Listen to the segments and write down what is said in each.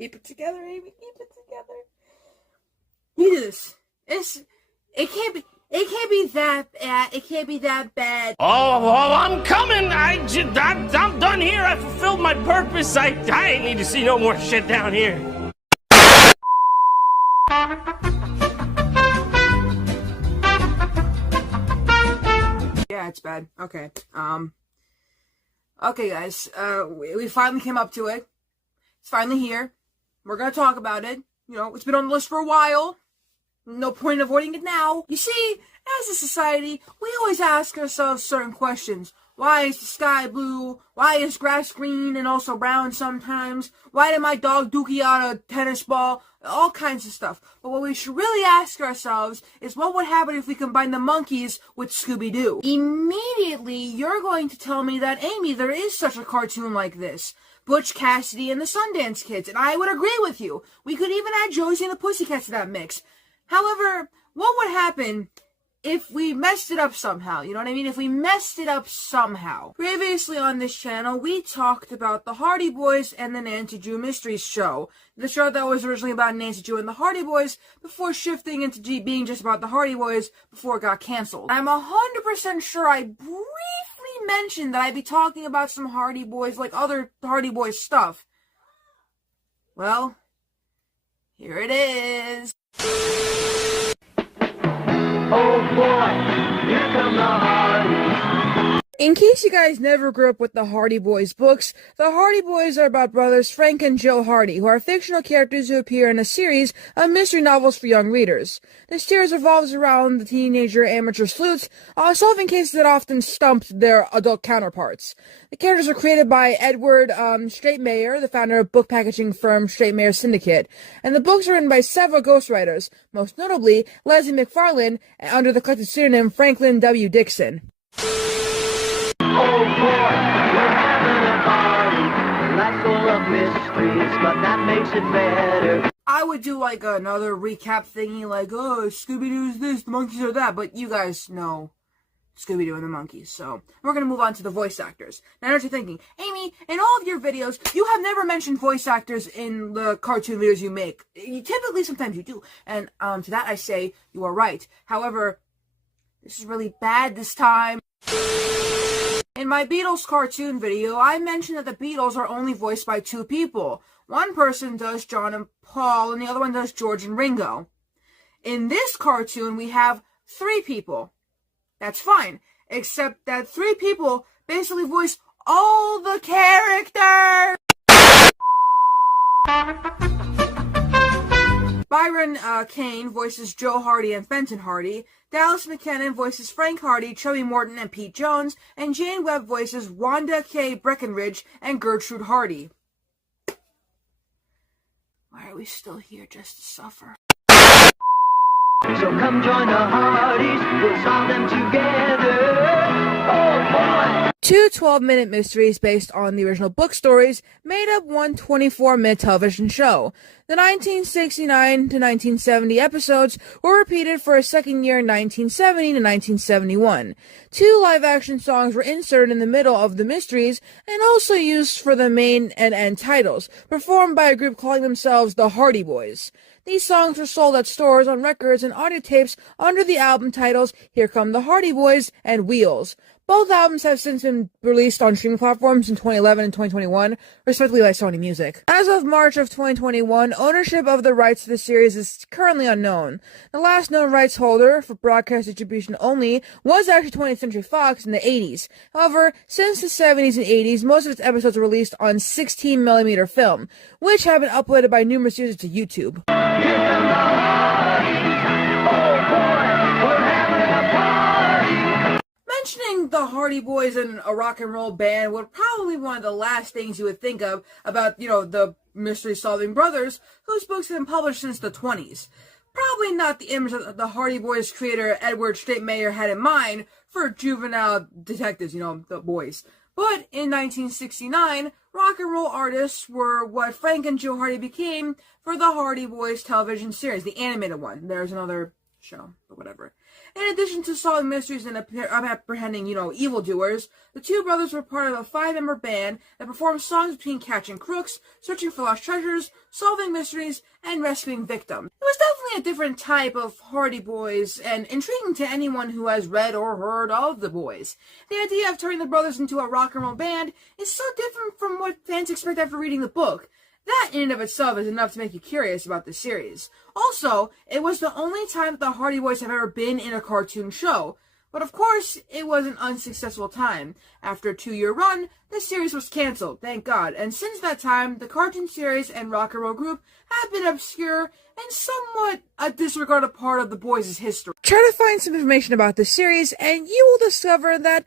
Keep it together, Amy. Keep it together. You do this. It can't be that bad. It can't be that bad. Oh, I'm coming. I'm done here. I fulfilled my purpose. I need to see no more shit down here. Yeah, it's bad. Okay. Okay, guys. We finally came up to it. It's finally here. We're gonna talk about it. You know, it's been on the list for a while. No point in avoiding it now. You see, as a society, we always ask ourselves certain questions. Why is the sky blue? Why is grass green and also brown sometimes? Why did my dog dookie out a tennis ball? All kinds of stuff. But what we should really ask ourselves is what would happen if we combine the Monkees with Scooby-Doo? Immediately, you're going to tell me that, Amy, there is such a cartoon like this. Butch Cassidy and the Sundance Kids, and I would agree with you. We could even add Josie and the Pussycats to that mix. However, what would happen if we messed it up somehow? You know what I mean? If we messed it up somehow. Previously on this channel, we talked about the Hardy Boys and the Nancy Drew Mysteries show. The show that was originally about Nancy Drew and the Hardy Boys before shifting into being just about the Hardy Boys before it got canceled. I'm 100% sure I briefly mentioned that I'd be talking about some Hardy Boys, like other Hardy Boys stuff. Well, here it is. Oh boy, here come the Hardys. In case you guys never grew up with the Hardy Boys books, the Hardy Boys are about brothers Frank and Joe Hardy, who are fictional characters who appear in a series of mystery novels for young readers. The series revolves around the teenager amateur sleuths, solving cases that often stumped their adult counterparts. The characters were created by Edward Straightmayer, the founder of book packaging firm Straightmayer Syndicate, and the books are written by several ghostwriters, most notably Leslie McFarlane, under the collective pseudonym Franklin W. Dixon. Oh boy, we're having a party. Life's full of mysteries, but that makes it better. I would do like another recap thingy, like, oh, Scooby-Doo's this, the Monkees are that, but you guys know Scooby-Doo and the Monkees, so we're gonna move on to the voice actors. Now, I know what you're thinking, Amy, in all of your videos, you have never mentioned voice actors in the cartoon videos you make. Typically, sometimes you do, and to that I say, you are right. However, this is really bad this time. In my Beatles cartoon video, I mentioned that the Beatles are only voiced by two people. One person does John and Paul, and the other one does George and Ringo. In this cartoon, we have three people. That's fine, except that three people basically voice all the characters! Byron Kane voices Joe Hardy and Fenton Hardy, Dallas McKennon voices Frank Hardy, Chubby Morton, and Pete Jones, and Jane Webb voices Wanda K. Breckenridge and Gertrude Hardy. Why are we still here just to suffer? So come join the Hardys, we'll solve them together. Oh boy! Two 12-minute mysteries based on the original book stories made up one 24-minute television show. The 1969 to 1970 episodes were repeated for a second year in 1970 to 1971. Two live-action songs were inserted in the middle of the mysteries and also used for the main and end titles, performed by a group calling themselves the Hardy Boys. These songs were sold at stores on records and audio tapes under the album titles Here Come the Hardy Boys and Wheels. Both albums have since been released on streaming platforms in 2011 and 2021, respectively by Sony Music. As of March of 2021, ownership of the rights to the series is currently unknown. The last known rights holder, for broadcast distribution only, was actually 20th Century Fox in the 80s. However, since the 70s and 80s, most of its episodes were released on 16mm film, which have been uploaded by numerous users to YouTube. Here come the Hardys. Oh boy, we're having a party. Mentioning the Hardy Boys and a rock and roll band would probably be one of the last things you would think of about, the mystery-solving brothers, whose books have been published since the 20s. Probably not the image that the Hardy Boys creator Edward Straightmayer had in mind for juvenile detectives, the boys. But in 1969, rock and roll artists were what Frank and Joe Hardy became for the Hardy Boys television series, the animated one. There's another show, but whatever. In addition to solving mysteries and apprehending, evildoers, the two brothers were part of a 5-member band that performed songs between catching crooks, searching for lost treasures, solving mysteries, and rescuing victims. It was definitely a different type of Hardy Boys, and intriguing to anyone who has read or heard of the boys. The idea of turning the brothers into a rock and roll band is so different from what fans expect after reading the book. That in and of itself is enough to make you curious about the series. Also, it was the only time that the Hardy Boys have ever been in a cartoon show. But of course, it was an unsuccessful time. After a 2-year run, the series was cancelled, thank God, and since that time, the cartoon series and rock and roll group have been obscure and somewhat a disregarded part of the boys' history. Try to find some information about the series, and you will discover that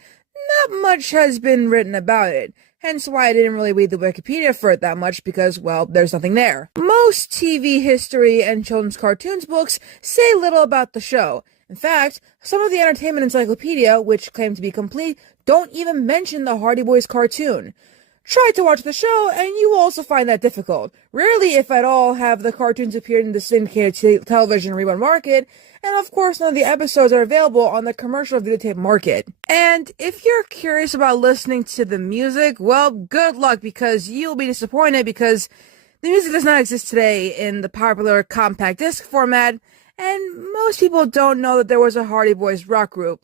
not much has been written about it. Hence why I didn't really read the Wikipedia for it that much because, well, there's nothing there. Most TV history and children's cartoons books say little about the show. In fact, some of the Entertainment Encyclopedia, which claim to be complete, don't even mention the Hardy Boys cartoon. Try to watch the show, and you will also find that difficult. Rarely, if at all, have the cartoons appeared in the syndicated television rerun market, and of course none of the episodes are available on the commercial videotape market. And if you're curious about listening to the music, well, good luck, because you'll be disappointed because the music does not exist today in the popular compact disc format, and most people don't know that there was a Hardy Boys rock group.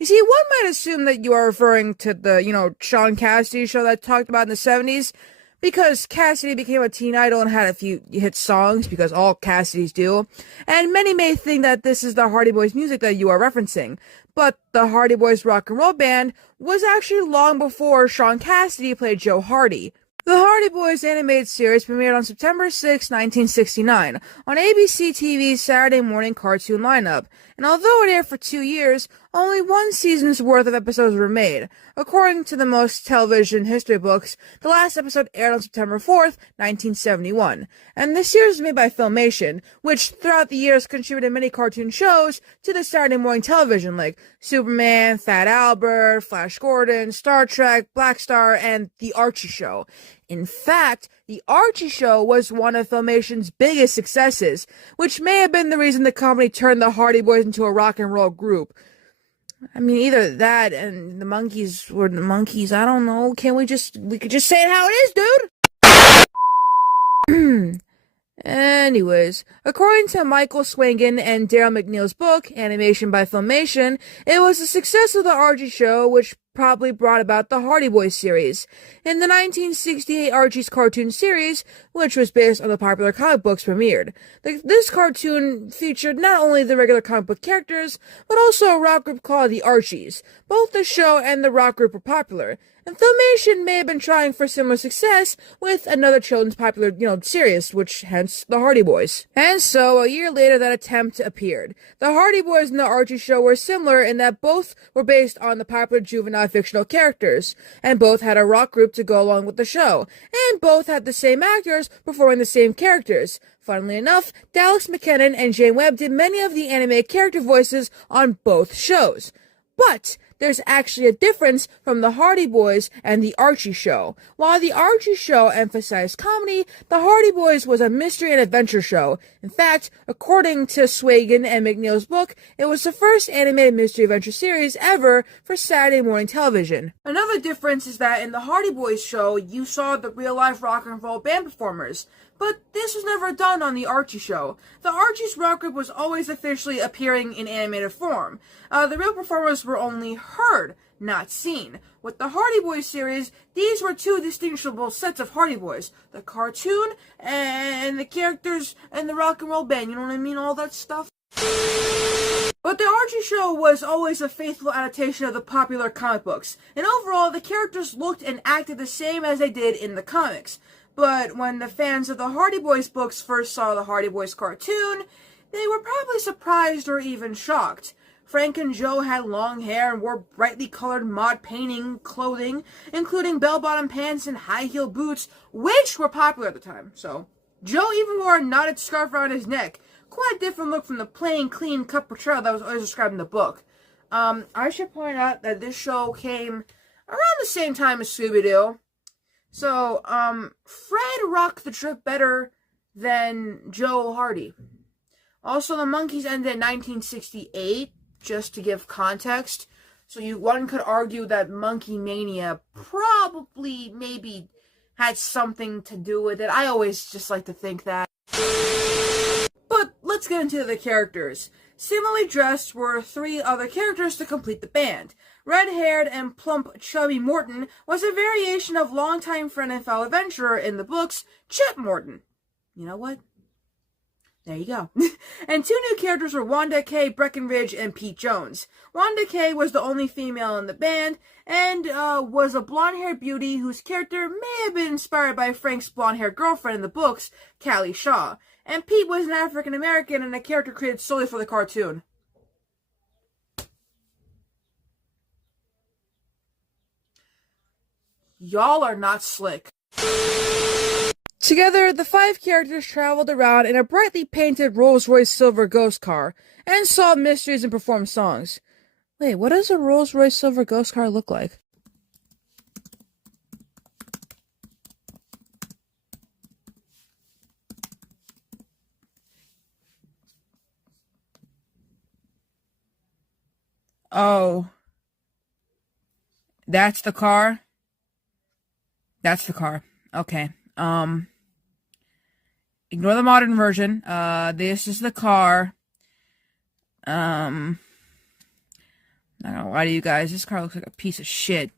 You see, one might assume that you are referring to the, Sean Cassidy show that I talked about in the 70s, because Cassidy became a teen idol and had a few hit songs, because all Cassidys do, and many may think that this is the Hardy Boys music that you are referencing. But the Hardy Boys rock and roll band was actually long before Sean Cassidy played Joe Hardy. The Hardy Boys animated series premiered on September 6, 1969, on ABC TV's Saturday morning cartoon lineup, and although it aired for 2 years, only 1 season's worth of episodes were made. According to the most television history books, the last episode aired on September 4th, 1971, and the series was made by Filmation, which throughout the years contributed many cartoon shows to the Saturday morning television, like Superman, Fat Albert, Flash Gordon, Star Trek, Black Star, and The Archie Show. In fact, The Archie Show was one of Filmation's biggest successes, which may have been the reason the company turned the Hardy Boys into a rock and roll group. I mean, either that and the Monkees were the Monkees, I don't know. We could just say it how it is, dude! Anyways, according to Michael Swangan and Daryl McNeil's book, Animation by Filmation, it was the success of the Archie Show which probably brought about the Hardy Boys series. In the 1968 Archie's cartoon series, which was based on the popular comic books, premiered. This cartoon featured not only the regular comic book characters, but also a rock group called the Archies. Both the show and the rock group were popular, and Filmation may have been trying for similar success with another children's popular, series, which hence the Hardy Boys. And so, a year later, that attempt appeared. The Hardy Boys and the Archie Show were similar in that both were based on the popular juvenile fictional characters, and both had a rock group to go along with the show, and both had the same actors performing the same characters. Funnily enough, Dallas McKennon and Jane Webb did many of the animated character voices on both shows. But there's actually a difference from the Hardy Boys and the Archie Show. While the Archie Show emphasized comedy, the Hardy Boys was a mystery and adventure show. In fact, according to Swagan and McNeil's book, it was the first animated mystery adventure series ever for Saturday morning television. Another difference is that in the Hardy Boys show, you saw the real-life rock and roll band performers. But this was never done on the Archie Show. The Archie's rock group was always officially appearing in animated form. The real performers were only heard, not seen. With the Hardy Boys series, these were 2 distinguishable sets of Hardy Boys. The cartoon and the characters and the rock and roll band, you know what I mean? All that stuff. But the Archie Show was always a faithful adaptation of the popular comic books. And overall, the characters looked and acted the same as they did in the comics. But when the fans of the Hardy Boys books first saw the Hardy Boys cartoon, they were probably surprised or even shocked. Frank and Joe had long hair and wore brightly colored mod painting clothing, including bell-bottom pants and high-heel boots, which were popular at the time. So, Joe even wore a knotted scarf around his neck. Quite a different look from the plain, clean-cut portrayal that was always described in the book. I should point out that this show came around the same time as Scooby-Doo. So, Fred rocked the trip better than Joe Hardy. Also, the Monkees ended in 1968. just to give context. So one could argue that Monkey Mania probably maybe had something to do with it. I always just like to think that. But let's get into the characters. Similarly dressed were 3 other characters to complete the band. Red-haired and plump chubby Morton was a variation of longtime friend and fellow adventurer in the books, Chet Morton. You know what? There you go. And 2 new characters were Wanda K. Breckenridge and Pete Jones. Wanda K. was the only female in the band, and was a blonde-haired beauty whose character may have been inspired by Frank's blonde-haired girlfriend in the books, Callie Shaw. And Pete was an African-American and a character created solely for the cartoon. Y'all are not slick. Together, the 5 characters traveled around in a brightly painted Rolls-Royce silver ghost car and solved mysteries and performed songs. Wait, what does a Rolls-Royce silver ghost car look like? Oh. That's the car? That's the car. Okay. Ignore the modern version. This is the car. Not gonna lie to you guys, this car looks like a piece of shit.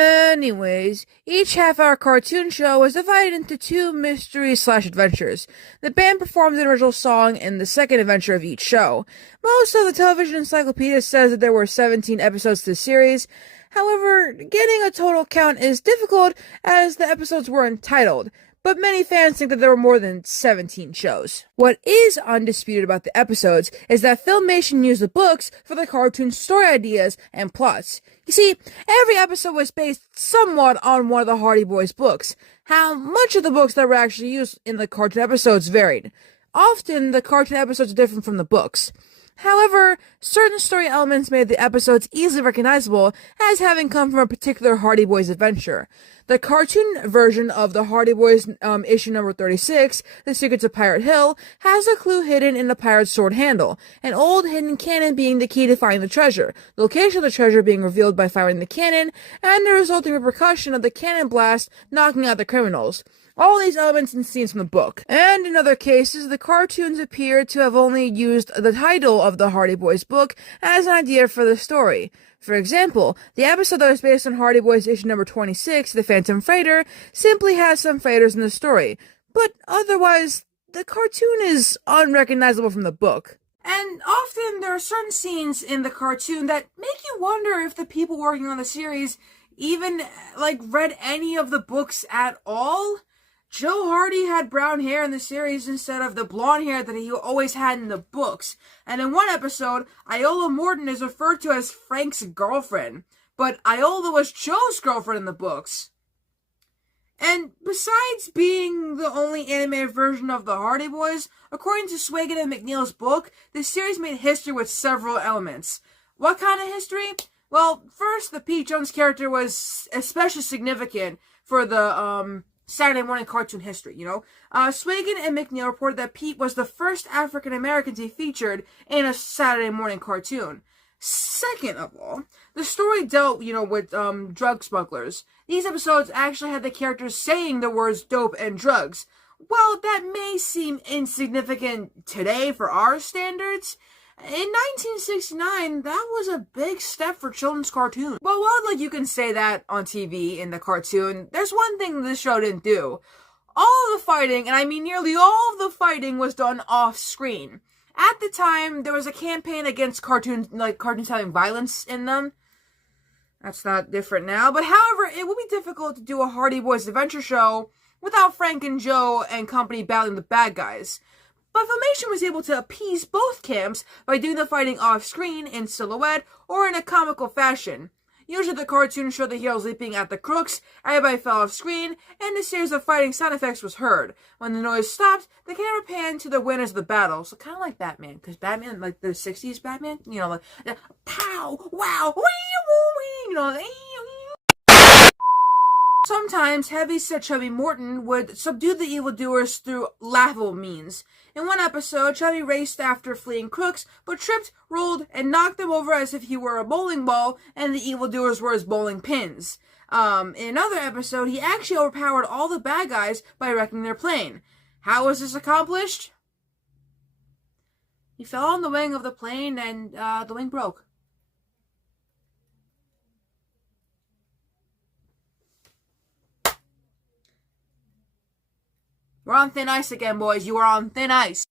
Anyways, each half-hour cartoon show was divided into 2 mysteries/adventures. The band performed the original song in the second adventure of each show. Most of the television encyclopedia says that there were 17 episodes to the series. However, getting a total count is difficult as the episodes were entitled, but many fans think that there were more than 17 shows. What is undisputed about the episodes is that Filmation used the books for the cartoon story ideas and plots. You see, every episode was based somewhat on one of the Hardy Boys books. How much of the books that were actually used in the cartoon episodes varied. Often, the cartoon episodes are different from the books. However, certain story elements made the episodes easily recognizable as having come from a particular Hardy Boys adventure. The cartoon version of the Hardy Boys issue number 36, The Secrets of Pirate Hill, has a clue hidden in the pirate's sword handle, an old hidden cannon being the key to finding the treasure, the location of the treasure being revealed by firing the cannon, and the resulting repercussion of the cannon blast knocking out the criminals. All these elements and scenes from the book. And in other cases, the cartoons appear to have only used the title of the Hardy Boys book as an idea for the story. For example, the episode that was based on Hardy Boys issue number 26, The Phantom Freighter, simply has some freighters in the story. But otherwise, the cartoon is unrecognizable from the book. And often there are certain scenes in the cartoon that make you wonder if the people working on the series even, read any of the books at all. Joe Hardy had brown hair in the series instead of the blonde hair that he always had in the books. And in one episode, Iola Morton is referred to as Frank's girlfriend. But Iola was Joe's girlfriend in the books. And besides being the only animated version of the Hardy Boys, according to Swagan and McNeil's book, the series made history with several elements. What kind of history? Well, first, the Pete Jones character was especially significant for the, Saturday morning cartoon history, Swagan and McNeil reported that Pete was the first African-American to be featured in a Saturday morning cartoon. Second of all, the story dealt, with, drug smugglers. These episodes actually had the characters saying the words dope and drugs. Well, that may seem insignificant today for our standards. In 1969, that was a big step for children's cartoons. But while, you can say that on TV in the cartoon, there's one thing this show didn't do. All of the fighting, and I mean nearly all of the fighting, was done off-screen. At the time, there was a campaign against cartoons having violence in them. That's not different now. But however, it would be difficult to do a Hardy Boys adventure show without Frank and Joe and company battling the bad guys. But Filmation was able to appease both camps by doing the fighting off-screen, in silhouette, or in a comical fashion. Usually the cartoon showed the heroes leaping at the crooks, everybody fell off-screen, and a series of fighting sound effects was heard. When the noise stopped, the camera panned to the winners of the battle. So kind of like Batman, because Batman, the 60s Batman, pow, wow, wee, wee, Sometimes heavyset Chubby Morton would subdue the evildoers through laughable means. In one episode, Chubby raced after fleeing crooks, but tripped, rolled, and knocked them over as if he were a bowling ball, and the evildoers were his bowling pins. In another episode, he actually overpowered all the bad guys by wrecking their plane. How was this accomplished? He fell on the wing of the plane, and the wing broke. We're on thin ice again, boys. You are on thin ice.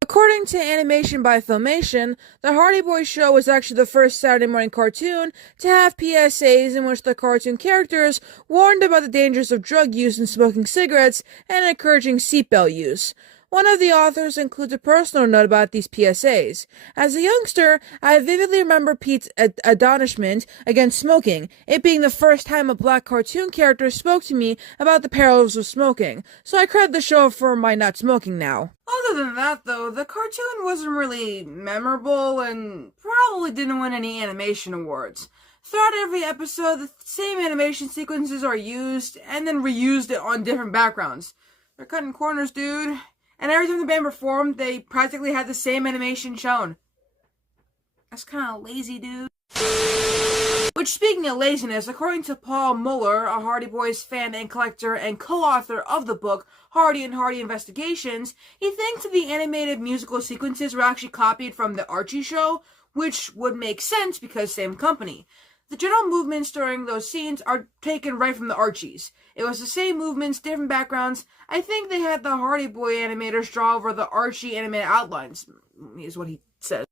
According to Animation by Filmation, the Hardy Boys show was actually the first Saturday morning cartoon to have PSAs in which the cartoon characters warned about the dangers of drug use and smoking cigarettes and encouraging seatbelt use. One of the authors includes a personal note about these PSAs. As a youngster, I vividly remember Pete's admonishment against smoking, it being the first time a black cartoon character spoke to me about the perils of smoking, so I credit the show for my not smoking now. Other than that, though, the cartoon wasn't really memorable and probably didn't win any animation awards. Throughout every episode, the same animation sequences are used and then reused it on different backgrounds. They're cutting corners, dude. And every time the band performed, they practically had the same animation shown. That's kind of lazy, dude. Which, speaking of laziness, according to Paul Muller, a Hardy Boys fan and collector and co-author of the book Hardy and Hardy Investigations, he thinks that the animated musical sequences were actually copied from the Archie show, which would make sense because same company. The general movements during those scenes are taken right from the Archies. It was the same movements, different backgrounds. I think they had the Hardy Boy animators draw over the Archie animated outlines, is what he says.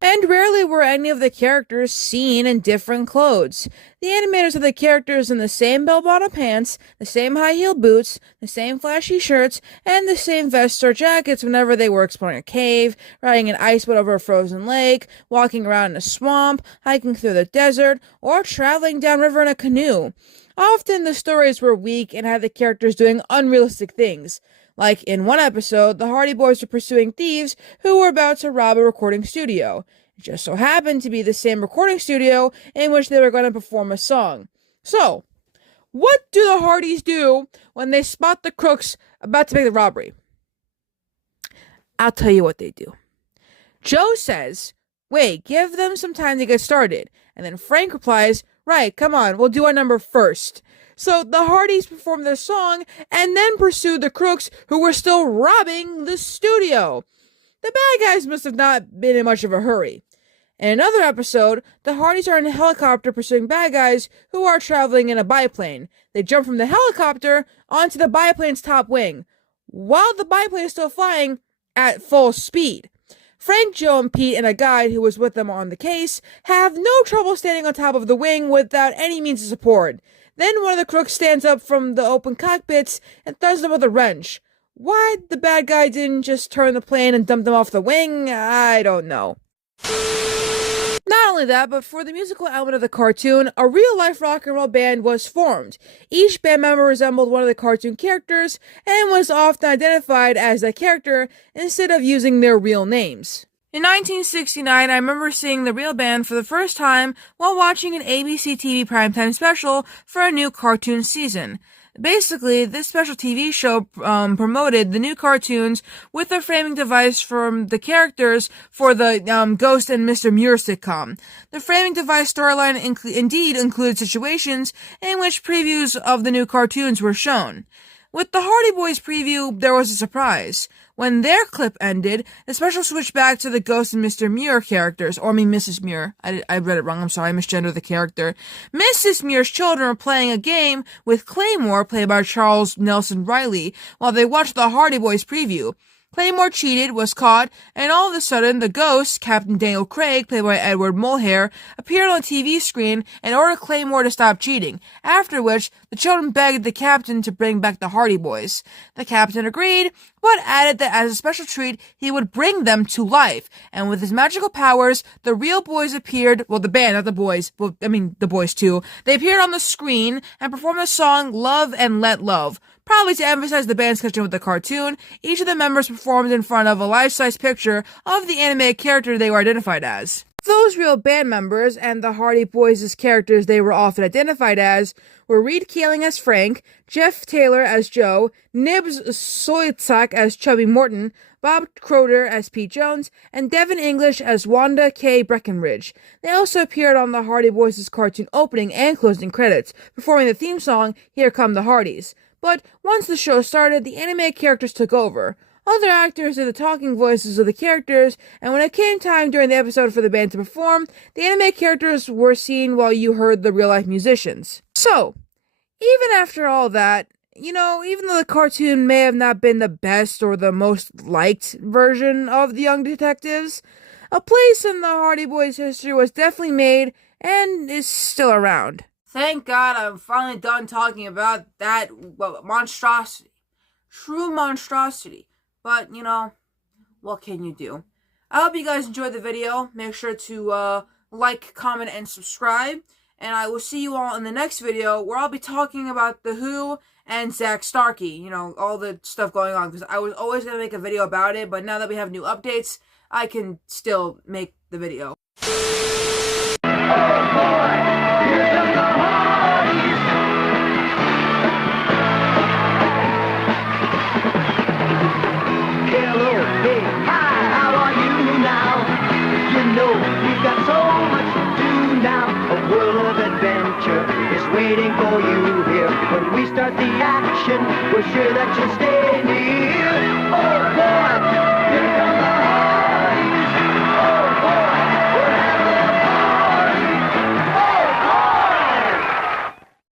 And rarely were any of the characters seen in different clothes. The animators had the characters in the same bell-bottom pants, the same high-heeled boots, the same flashy shirts, and the same vests or jackets whenever they were exploring a cave, riding an iceboat over a frozen lake, walking around in a swamp, hiking through the desert, or traveling downriver in a canoe. Often the stories were weak and had the characters doing unrealistic things. Like in one episode, the Hardy Boys were pursuing thieves who were about to rob a recording studio. It just so happened to be the same recording studio in which they were going to perform a song. So, what do the Hardys do when they spot the crooks about to make the robbery? I'll tell you what they do. Joe says, "Wait, give them some time to get started." And then Frank replies, "Right, come on, we'll do our number first." So the Hardys performed their song and then pursued the crooks who were still robbing the studio. The bad guys must have not been in much of a hurry. In another episode, the Hardys are in a helicopter pursuing bad guys who are traveling in a biplane. They jump from the helicopter onto the biplane's top wing, while the biplane is still flying at full speed. Frank, Joe, and Pete, and a guide who was with them on the case, have no trouble standing on top of the wing without any means of support. Then one of the crooks stands up from the open cockpits and throws them with a wrench. Why the bad guy didn't just turn the plane and dump them off the wing, I don't know. Not only that, but for the musical element of the cartoon, a real-life rock and roll band was formed. Each band member resembled one of the cartoon characters and was often identified as that character instead of using their real names. In 1969, I remember seeing the real band for the first time while watching an ABC TV primetime special for a new cartoon season. Basically, this special TV show promoted the new cartoons with a framing device from the characters for the Ghost and Mr. Muir sitcom. The framing device storyline indeed included situations in which previews of the new cartoons were shown. With the Hardy Boys preview, there was a surprise. When their clip ended, the special switched back to the Ghost and Mr. Muir characters, or Mrs. Muir. I read it wrong, I'm sorry, I misgendered the character. Mrs. Muir's children were playing a game with Claymore, played by Charles Nelson Riley, while they watched the Hardy Boys preview. Claymore cheated, was caught, and all of a sudden, the ghost, Captain Daniel Craig, played by Edward Mulhare, appeared on the TV screen and ordered Claymore to stop cheating, after which the children begged the captain to bring back the Hardy Boys. The captain agreed, but added that as a special treat, he would bring them to life, and with his magical powers, the real boys appeared, well, the band, not the boys, well, I mean, the boys too. They appeared on the screen and performed the song Love and Let Love. Probably to emphasize the band's connection with the cartoon, each of the members performed in front of a life-size picture of the animated character they were identified as. those real band members and the Hardy Boys' characters they were often identified as were Reed Keeling as Frank, Jeff Taylor as Joe, Nibs Soitzak as Chubby Morton, Bob Croder as Pete Jones, and Devin English as Wanda K. Breckenridge. They also appeared on the Hardy Boys' cartoon opening and closing credits, performing the theme song, Here Come the Hardys. But once the show started, the animated characters took over. Other actors did the talking voices of the characters, and when it came time during the episode for the band to perform, the animated characters were seen while you heard the real-life musicians. So, even after all that, even though the cartoon may have not been the best or the most liked version of the Young Detectives, a place in the Hardy Boys' history was definitely made and is still around. Thank God I'm finally done talking about that monstrosity. True monstrosity. But, what can you do? I hope you guys enjoyed the video. Make sure to like, comment, and subscribe. And I will see you all in the next video where I'll be talking about The Who and Zach Starkey. All the stuff going on. Because I was always going to make a video about it. But now that we have new updates, I can still make the video. Oh boy, here come the Hardys. Hello, hey, hi, how are you now? We've got so much to do now. A world of adventure is waiting for you here. When we start the action, we're sure that you'll stay near. Oh boy.